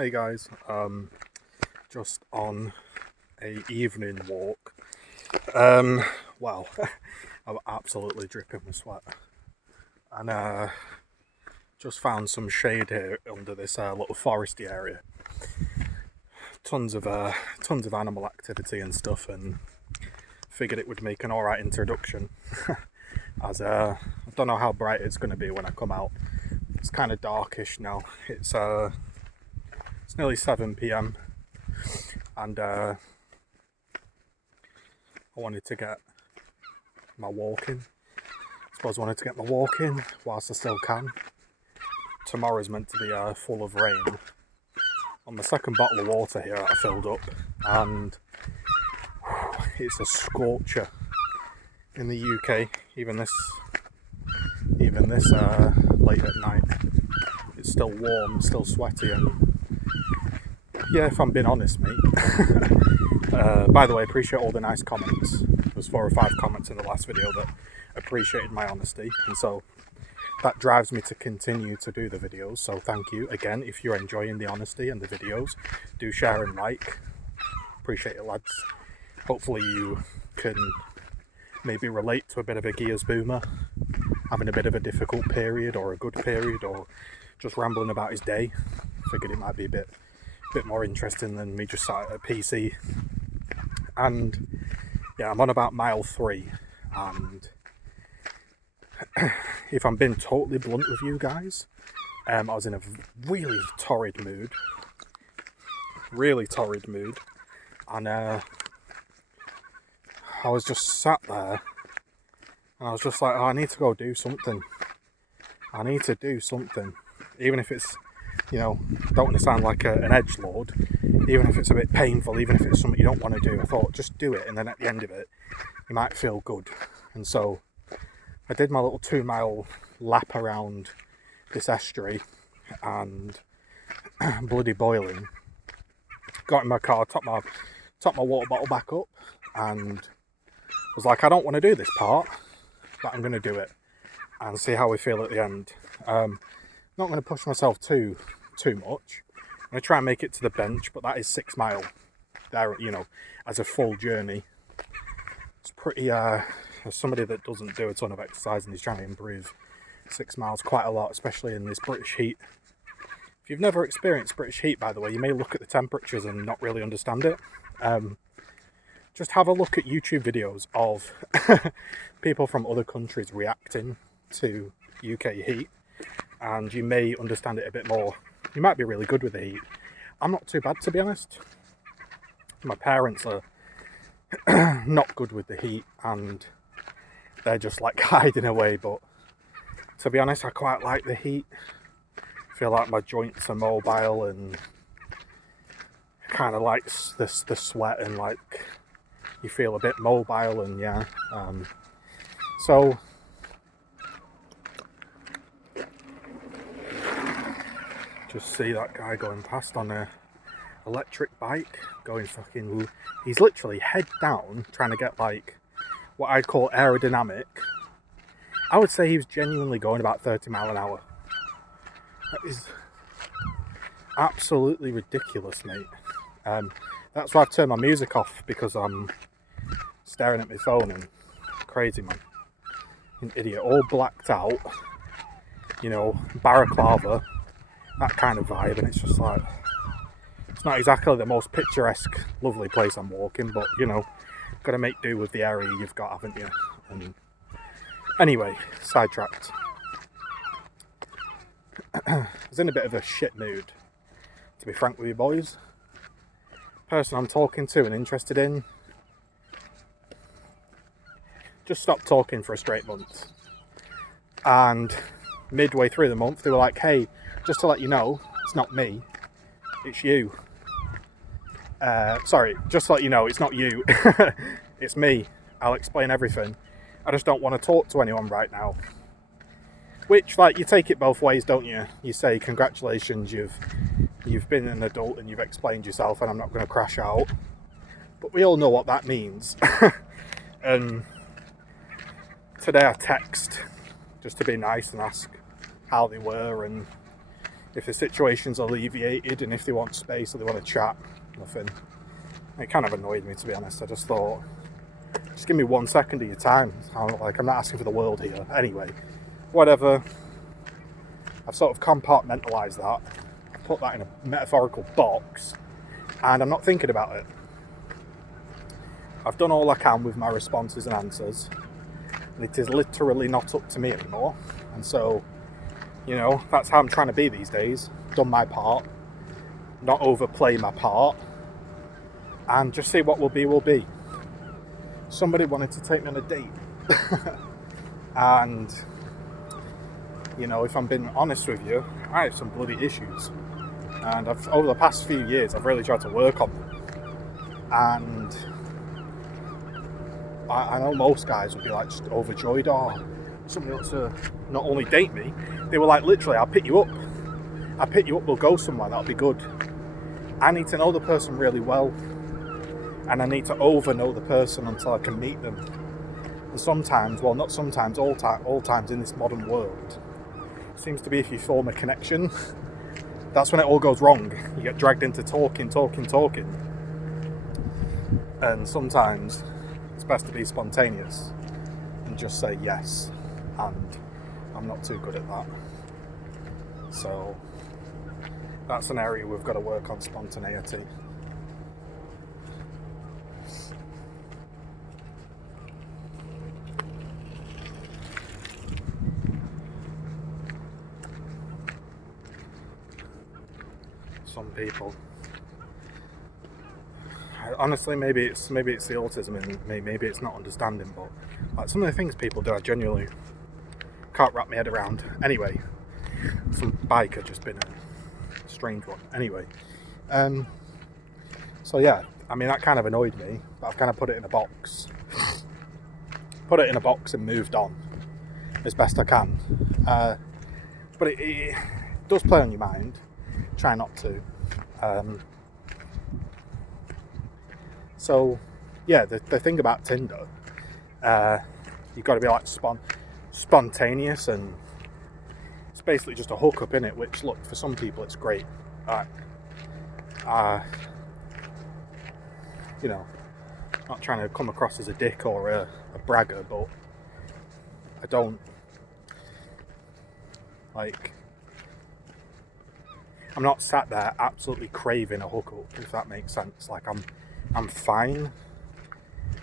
Hey guys, just on a evening walk. Wow, I'm absolutely dripping with sweat, and just found some shade here under this little foresty area. Tons of animal activity and stuff, and figured it would make an alright introduction. As I don't know how bright it's going to be when I come out. It's kind of darkish now. It's nearly 7 p.m. and I wanted to get my walk in. I wanted to get my walk in whilst I still can. Tomorrow's meant to be full of rain. On the second bottle of water here that I filled up, and it's a scorcher in the UK. Even this late at night, it's still warm, still sweaty, and yeah, if I'm being honest, mate. By the way, appreciate all the nice comments. There was 4 or 5 comments in the last video that appreciated my honesty, and so that drives me to continue to do the videos. So thank you again. If you're enjoying the honesty and the videos, do share and like. Appreciate it, lads. Hopefully you can maybe relate to a bit of a gears boomer having a bit of a difficult period or a good period, or just rambling about his day. Figured it might be a bit more interesting than me just sat at a PC. And yeah, I'm on about mile 3, and if I'm being totally blunt with you guys, I was in a really torrid mood, and I was just sat there, and I was just like, oh, I need to go do something. I need to do something, even if it's, don't want to sound like an edgelord, even if it's a bit painful, even if it's something you don't want to do. I thought, just do it, and then at the end of it, you might feel good. And so I did my little 2-mile lap around this estuary, and bloody boiling. Got in my car, topped my water bottle back up, and was like, I don't want to do this part, but I'm going to do it and see how we feel at the end. Not going to push myself too much. I'm going to try and make it to the bench, but that is 6 mile there, as a full journey. It's pretty, as somebody that doesn't do a ton of exercise and is trying to improve, 6 miles quite a lot, especially in this British heat. If you've never experienced British heat, by the way, you may look at the temperatures and not really understand it. Just have a look at YouTube videos of people from other countries reacting to UK heat, and you may understand it a bit more. You might be really good with the heat. I'm not too bad, to be honest. My parents are not good with the heat, and they're just like hiding away, but to be honest, I quite like the heat. I feel like my joints are mobile, and kind of like the sweat, and like you feel a bit mobile, and yeah. So just see that guy going past on a electric bike, going fucking, he's literally head down trying to get like what I'd call aerodynamic. I would say he was genuinely going about 30 mile an hour. That is absolutely ridiculous, mate. That's why I've turned my music off, because I'm staring at my phone, and crazy, man. An idiot, all blacked out, balaclava, that kind of vibe, and it's just like, it's not exactly the most picturesque, lovely place I'm walking, but got to make do with the area you've got, haven't you? And anyway, sidetracked. I was in a bit of a shit mood, to be frank with you boys. Person I'm talking to and interested in just stopped talking for a straight month, and midway through the month they were like, hey, just to let you know, it's not me, it's you. Sorry, just to let you know, it's not you. It's me. I'll explain everything. I just don't want to talk to anyone right now. Which, like, you take it both ways, don't you? You say, congratulations, you've been an adult and you've explained yourself, and I'm not going to crash out. But we all know what that means. And today I text just to be nice and ask how they were, and if the situation's alleviated and if they want space or they want to chat, nothing. It kind of annoyed me, to be honest. I just thought, just give me 1 second of your time. I'm not asking for the world here. Anyway, whatever. I've sort of compartmentalised that. I've put that in a metaphorical box, and I'm not thinking about it. I've done all I can with my responses and answers, and it is literally not up to me anymore. And so, that's how I'm trying to be these days. Done my part, not overplay my part, and just see what will be, will be. Somebody wanted to take me on a date. And, if I'm being honest with you, I have some bloody issues. And over the past few years, I've really tried to work on them. And I know most guys would be like just overjoyed. Oh, somebody wants to not only date me, they were like, literally, I'll pick you up, we'll go somewhere, that'll be good. I need to know the person really well. And I need to over-know the person until I can meet them. And sometimes, well, not sometimes, all times in this modern world, it seems to be if you form a connection, that's when it all goes wrong. You get dragged into talking. And sometimes it's best to be spontaneous and just say yes. And I'm not too good at that. So that's an area we've got to work on, spontaneity. Some people, honestly, maybe it's the autism and maybe it's not understanding, but like some of the things people do, I genuinely can't wrap my head around. Anyway, some biker just been a strange one. Anyway, so yeah, I mean that kind of annoyed me, but I've kind of put it in a box and moved on as best I can. But it does play on your mind. Try not to. So yeah, the thing about Tinder, you've got to be like spontaneous, and it's basically just a hookup, innit? Which, look, for some people it's great. Not trying to come across as a dick or a bragger, but I don't like. I'm not sat there absolutely craving a hookup, if that makes sense. Like I'm fine.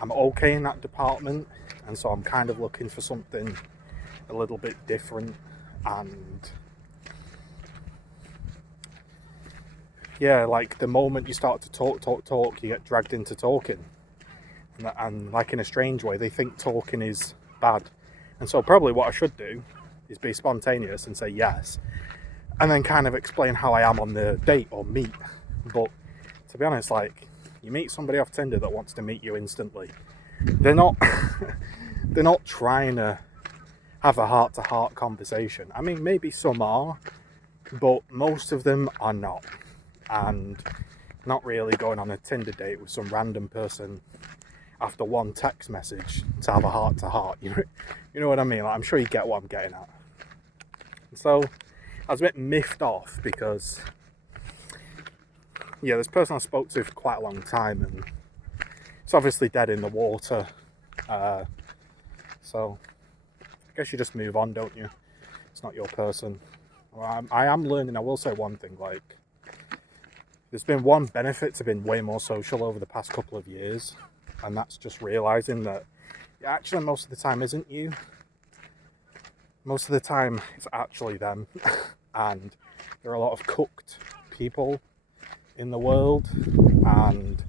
I'm okay in that department, and so I'm kind of looking for something a little bit different. And yeah, like the moment you start to talk, you get dragged into talking, and like in a strange way, they think talking is bad. And so probably what I should do is be spontaneous and say yes, and then kind of explain how I am on the date or meet. But to be honest, like, you meet somebody off Tinder that wants to meet you instantly, they're not trying to have a heart-to-heart conversation. I mean, maybe some are, but most of them are not. And not really going on a Tinder date with some random person after one text message to have a heart-to-heart. You know what I mean? Like, I'm sure you get what I'm getting at. So I was a bit miffed off because, yeah, this person I spoke to for quite a long time, and it's obviously dead in the water. So I guess you just move on, don't you? It's not your person. Well, I am learning. I will say one thing, like, there's been one benefit to being way more social over the past couple of years, and that's just realising that actually most of the time isn't you. Most of the time it's actually them. And there are a lot of cooked people in the world, and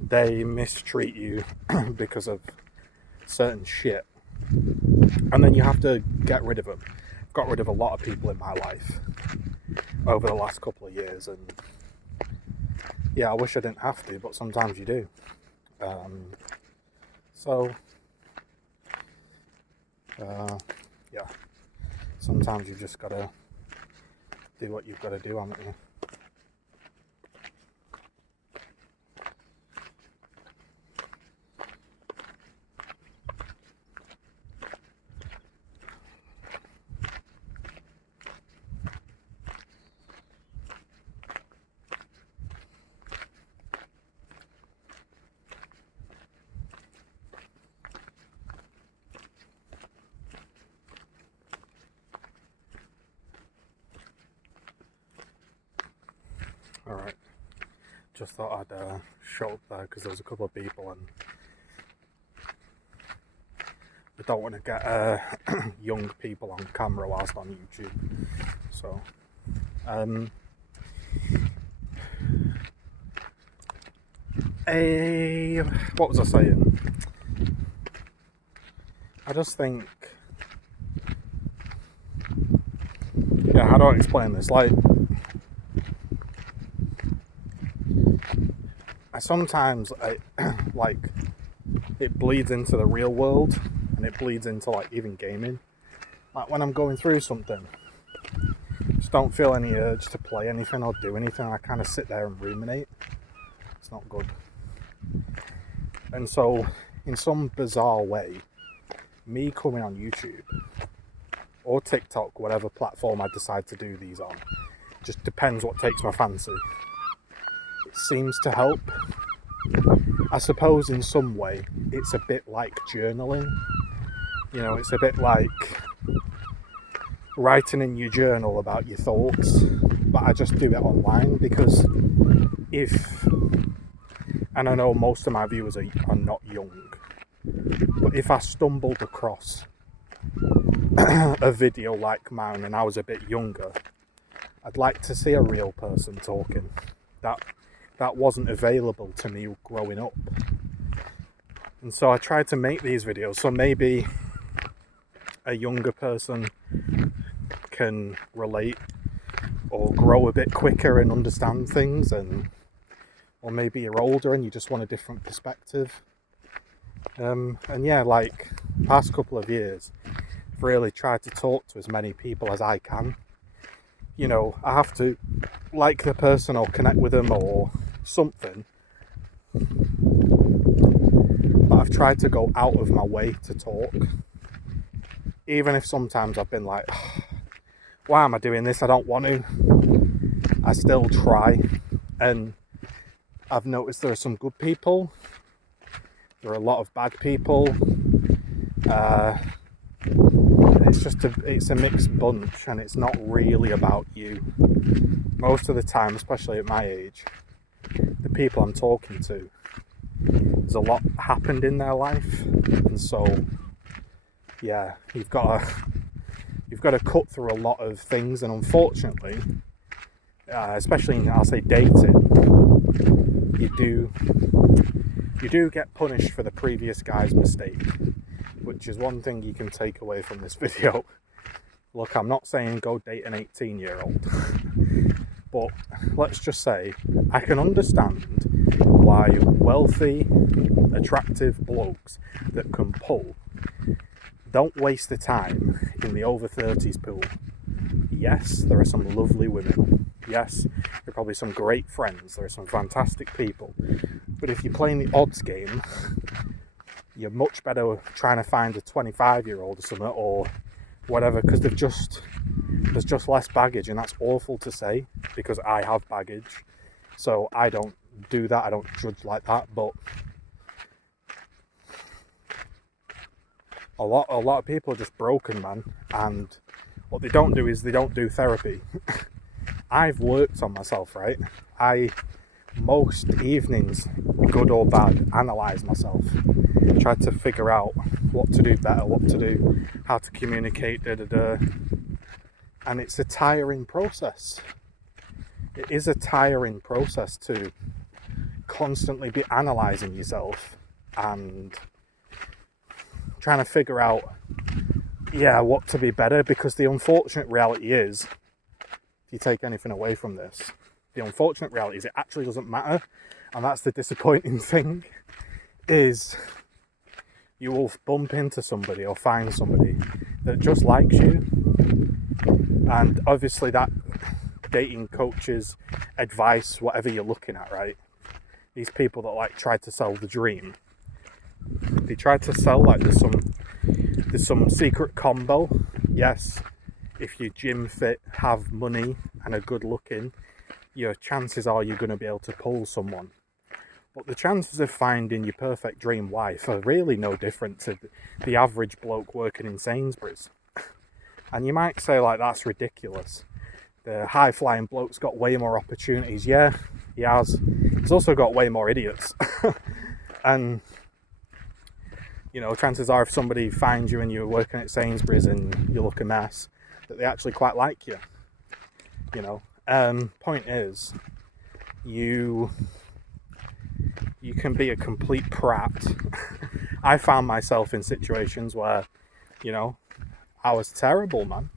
they mistreat you because of certain shit. And then you have to get rid of them. I've got rid of a lot of people in my life over the last couple of years, and yeah, I wish I didn't have to, but sometimes you do. Yeah, sometimes you've just got to do what you've got to do, haven't you? Alright, just thought I'd show up there because there was a couple of people and I don't want to get young people on camera whilst on YouTube. So, what was I saying? I just think, yeah, how do I explain this? Like, I sometimes, like, it bleeds into the real world, and it bleeds into, like, even gaming. Like, when I'm going through something, just don't feel any urge to play anything or do anything. I kind of sit there and ruminate. It's not good. And so, in some bizarre way, me coming on YouTube or TikTok, whatever platform I decide to do these on, just depends what takes my fancy. It seems to help. I suppose in some way it's a bit like journaling. You know, it's a bit like writing in your journal about your thoughts, but I just do it online because and I know most of my viewers are not young, but if I stumbled across a video like mine and I was a bit younger, I'd like to see a real person talking. That wasn't available to me growing up. And so I tried to make these videos so maybe a younger person can relate or grow a bit quicker and understand things, or maybe you're older and you just want a different perspective. And yeah, like past couple of years, I've really tried to talk to as many people as I can. You know, I have to like the person or connect with them or something, but I've tried to go out of my way to talk, even if sometimes I've been like, why am I doing this? I don't want to. I still try, and I've noticed there are some good people, there are a lot of bad people. It's a mixed bunch, and it's not really about you. Most of the time, especially at my age, the people I'm talking to, there's a lot happened in their life, and so yeah, you've got to cut through a lot of things, and unfortunately, especially in, I'll say, dating, you do get punished for the previous guy's mistake, which is one thing you can take away from this video. Look, I'm not saying go date an 18-year-old, but let's just say I can understand why wealthy, attractive blokes that can pull don't waste the time in the over 30s pool. Yes, there are some lovely women. Yes, there are probably some great friends. There are some fantastic people. But if you're playing the odds game, you're much better trying to find a 25-year-old or something, or whatever, because there's just less baggage, and that's awful to say because I have baggage, so I don't do that. I don't judge like that, but a lot of people are just broken, man, and what they don't do is they don't do therapy. I've worked on myself, right? I most evenings, good or bad, analyse myself, try to figure out what to do better, what to do, how to communicate, and it's a tiring process. It is a tiring process to constantly be analysing yourself and trying to figure out, what to be better, because the unfortunate reality is, if you take anything away from this, the unfortunate reality is it actually doesn't matter, and that's the disappointing thing, is you will bump into somebody or find somebody that just likes you, and obviously that dating coaches, advice, whatever you're looking at, right? These people that like try to sell the dream, they try to sell like there's some secret combo. Yes, if you gym fit, have money, and are good looking, your chances are you're going to be able to pull someone. But the chances of finding your perfect dream wife are really no different to the average bloke working in Sainsbury's. And you might say, like, that's ridiculous. the high-flying bloke's got way more opportunities. Yeah, he has. He's also got way more idiots. And, you know, chances are if somebody finds you and you're working at Sainsbury's and you look a mess, that they actually quite like you. You know, point is, you can be a complete prat. I found myself in situations where, you know, I was terrible, man.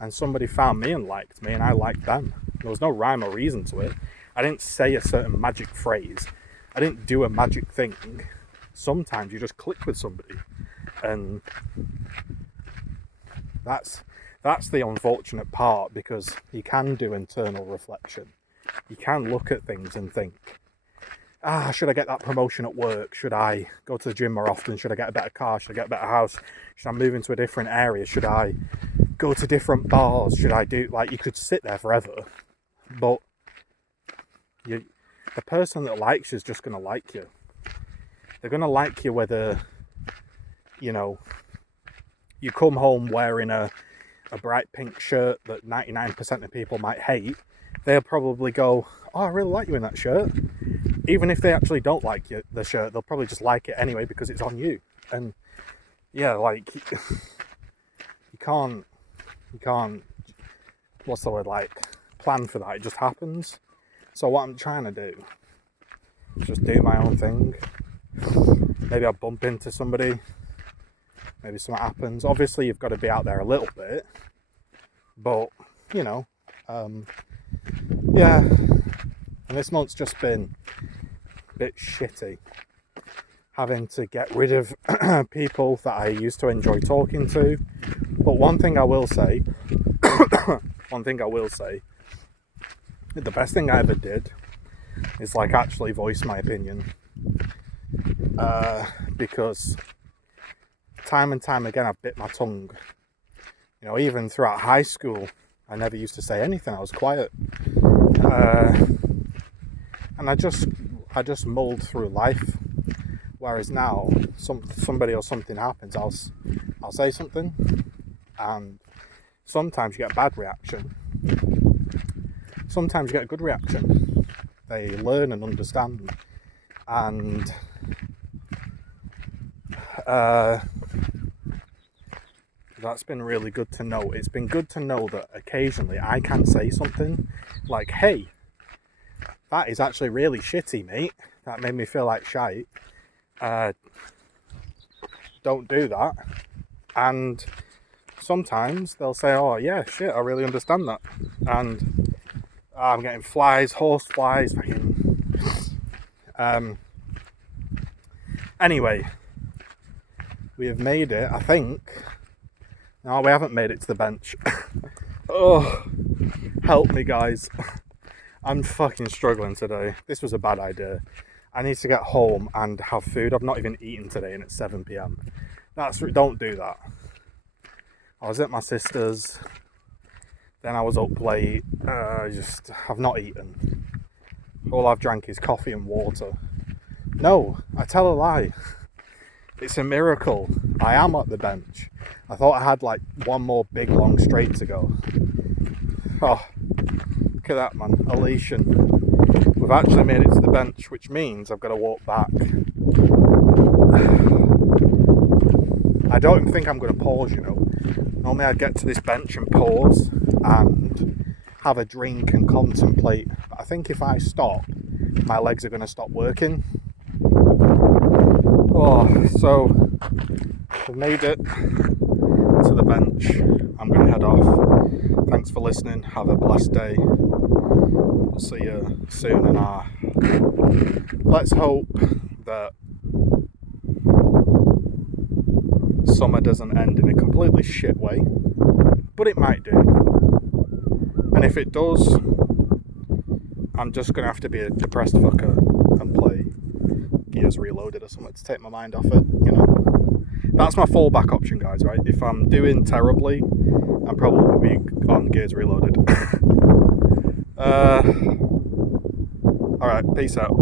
And somebody found me and liked me, and I liked them. There was no rhyme or reason to it. I didn't say a certain magic phrase. I didn't do a magic thing. Sometimes you just click with somebody. And that's the unfortunate part, because you can do internal reflection. You can look at things and think, should I get that promotion at work? Should I go to the gym more often? Should I get a better car? Should I get a better house? Should I move into a different area? Should I go to different bars? Should I do, like, you could sit there forever, but the person that likes you is just going to like you. They're going to like you whether, you know, you come home wearing a bright pink shirt that 99% of people might hate. They'll probably go, oh, I really like you in that shirt. Even if they actually don't like the shirt, they'll probably just like it anyway because it's on you. And yeah, like, you can't, what's the word, like, plan for that. It just happens. So what I'm trying to do is just do my own thing. Maybe I'll bump into somebody. Maybe something happens. Obviously, you've got to be out there a little bit. But, you know, yeah. And this month's just been a bit shitty. Having to get rid of people that I used to enjoy talking to. But one thing I will say, the best thing I ever did is, like, actually voice my opinion. Because time and time again I've bit my tongue. You know, even throughout high school, I never used to say anything. I was quiet. And I just mulled through life. Whereas now, somebody or something happens, I'll say something, and sometimes you get a bad reaction. Sometimes you get a good reaction. They learn and understand, and that's been really good to know. It's been good to know that occasionally I can say something like, hey, that is actually really shitty, mate. That made me feel like shite. Don't do that. And sometimes they'll say, oh yeah, shit, I really understand that. And I'm getting flies, horse flies, fucking. Anyway, we have made it, I think. No, we haven't made it to the bench. Oh, help me, guys. I'm fucking struggling today. This was a bad idea. I need to get home and have food. I've not even eaten today and it's 7 p.m. Don't do that. I was at my sister's. Then I was up late. I've not eaten. All I've drank is coffee and water. No, I tell a lie. It's a miracle. I am at the bench. I thought I had like one more big long straight to go. Oh, look at that, man. Elation. We've actually made it to the bench, which means I've got to walk back. I don't even think I'm going to pause, you know. Normally I'd get to this bench and pause and have a drink and contemplate. But I think if I stop, my legs are going to stop working. Oh, so we've made it to the bench. I'm going to head off. Thanks for listening. Have a blessed day. We'll see you soon in our... Let's hope that summer doesn't end in a completely shit way, but it might do. And if it does, I'm just going to have to be a depressed fucker and play Gears Reloaded or something to take my mind off it, you know. That's my fallback option, guys, right? If I'm doing terribly, I'm probably be on Gears Reloaded. Alright, peace out.